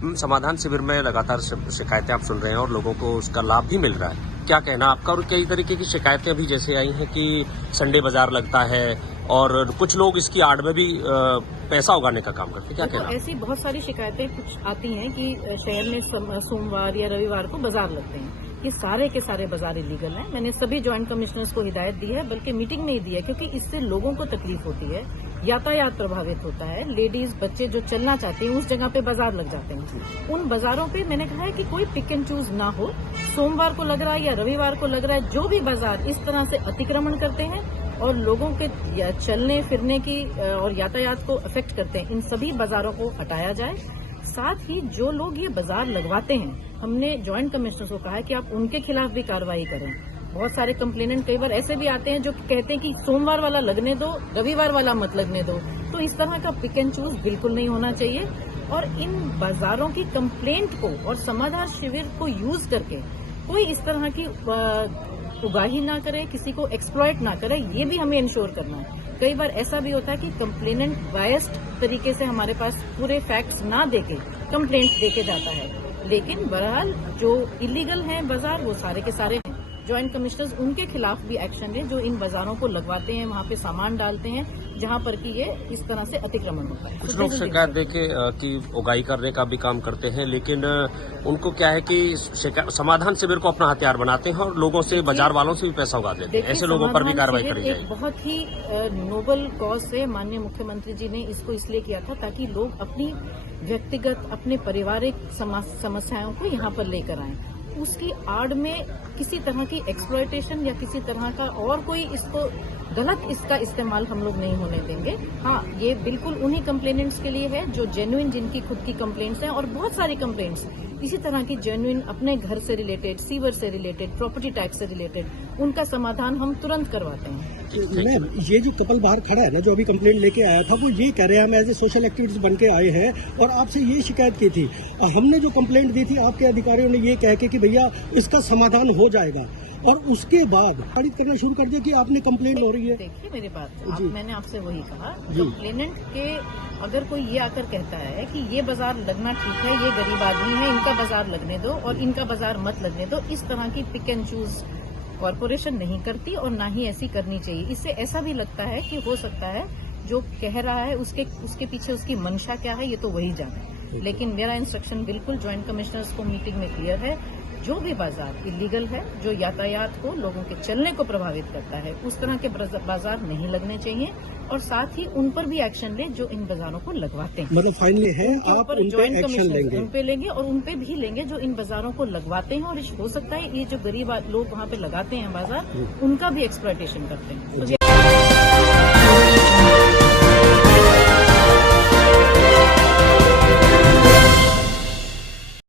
समाधान शिविर में लगातार शिकायतें आप सुन रहे हैं और लोगों को उसका लाभ भी मिल रहा है, क्या कहना आपका? और कई तरीके की शिकायतें अभी जैसे आई हैं कि संडे बाजार लगता है और कुछ लोग इसकी आड़ में भी पैसा उगाने का काम करते हैं, क्या कहना? ऐसी बहुत सारी शिकायतें कुछ आती हैं कि शहर में सोमवार या रविवार को बाजार लगते हैं। ये सारे के सारे बाजार इलीगल हैं। मैंने सभी ज्वाइंट कमिश्नर्स को हिदायत दी है, बल्कि मीटिंग में ही दी है, क्योंकि इससे लोगों को तकलीफ होती है, यातायात प्रभावित होता है, लेडीज बच्चे जो चलना चाहते हैं उस जगह पे बाजार लग जाते हैं। उन बाजारों पे मैंने कहा है कि कोई पिक एंड चूज ना हो। सोमवार को लग रहा है या रविवार को लग रहा है, जो भी बाजार इस तरह से अतिक्रमण करते हैं और लोगों के चलने फिरने की और यातायात को अफेक्ट करते हैं, इन सभी बाजारों को हटाया जाए। साथ ही जो लोग ये बाजार लगवाते हैं, हमने ज्वाइंट कमिश्नर्स को कहा है कि आप उनके खिलाफ भी कार्रवाई करें। बहुत सारे कंप्लेनेंट कई बार ऐसे भी आते हैं जो कहते हैं कि सोमवार वाला लगने दो, रविवार वाला मत लगने दो। तो इस तरह का पिक एंड चूज बिल्कुल नहीं होना चाहिए और इन बाजारों की कंप्लेंट को और समाधान शिविर को यूज करके कोई इस तरह की उगाही ना करे, किसी को एक्सप्लॉइट ना करे, ये भी हमें इंश्योर करना है। कई बार ऐसा भी होता है कि कंप्लेनेंट बायस्ड तरीके से हमारे पास पूरे फैक्ट्स ना देके कंप्लेंट देके जाता है, लेकिन बहरहाल जो इलीगल हैं बाजार वो सारे के सारे हैं। ज्वाइंट कमिश्नर्स उनके खिलाफ भी एक्शन लें जो इन बाजारों को लगवाते हैं, वहां पे सामान डालते हैं जहां पर कि ये इस तरह से अतिक्रमण होता है। कुछ लोग शिकायत देके कि उगाही करने का भी काम करते हैं, लेकिन उनको क्या है कि समाधान शिविर को अपना हथियार बनाते हैं और लोगों से, बाजार वालों से भी पैसा उगा देते हैं। ऐसे लोगों पर भी कार्रवाई करी जाए। बहुत ही नोबल कॉज से माननीय मुख्यमंत्री जी ने इसको इसलिए किया था ताकि लोग अपनी व्यक्तिगत, अपने पारिवारिक समस्याओं को यहाँ पर लेकर आएं। उसकी आड़ में किसी तरह की एक्सप्लॉयटेशन या किसी तरह का और कोई इसको गलत इसका इस्तेमाल हम लोग नहीं होने देंगे। हाँ, ये बिल्कुल उन्हीं कंप्लेनेंट्स के लिए है जो जेन्युइन, जिनकी खुद की कंप्लेंट्स हैं, और बहुत सारी कंप्लेंट्स इसी तरह की जेन्युइन अपने घर से रिलेटेड, सीवर से रिलेटेड, प्रॉपर्टी टैक्स से रिलेटेड, उनका समाधान हम तुरंत करवाते हैं। मैम, ये जो कपल बाहर खड़ा है ना, जो अभी कंप्लेंट लेके आया था, वो ये कह रहे हैं हम एज ए सोशल एक्टिविस्ट बन के आए हैं और आपसे ये शिकायत की थी। हमने जो कंप्लेंट दी थी आपके अधिकारियों ने ये कह के कि भैया इसका समाधान हो जाएगा, और उसके बाद खारिज करना शुरू कर दिया कि आपने कंप्लेंट हो रही है। देखिए मेरी बात, मैंने आपसे वही कहा, कंप्लेनेंट के अगर कोई ये आकर कहता है कि ये बाजार लगना ठीक है, ये गरीब आदमी है, इनका बाजार लगने दो और इनका बाजार मत लगने दो, इस तरह की पिक एंड चूज कॉरपोरेशन नहीं करती और ना ही ऐसी करनी चाहिए। इससे ऐसा भी लगता है कि हो सकता है जो कह रहा है उसके पीछे उसकी मंशा क्या है, ये तो वही जाने। लेकिन मेरा इंस्ट्रक्शन बिल्कुल ज्वाइंट कमिश्नर्स को मीटिंग में क्लियर है, जो भी बाजार इलीगल है, जो यातायात को, लोगों के चलने को प्रभावित करता है, उस तरह के बाजार नहीं लगने चाहिए और साथ ही उन पर भी एक्शन ले जो इन बाजारों को लगवाते हैं। मतलब फाइनली है आप उन पे एक्शन लेंगे? उन पे लेंगे और उन पे भी लेंगे जो इन बाजारों को लगवाते हैं, और हो सकता है ये जो गरीब लोग वहाँ पे लगाते हैं बाजार, उनका भी एक्सप्लॉयटेशन करते हैं।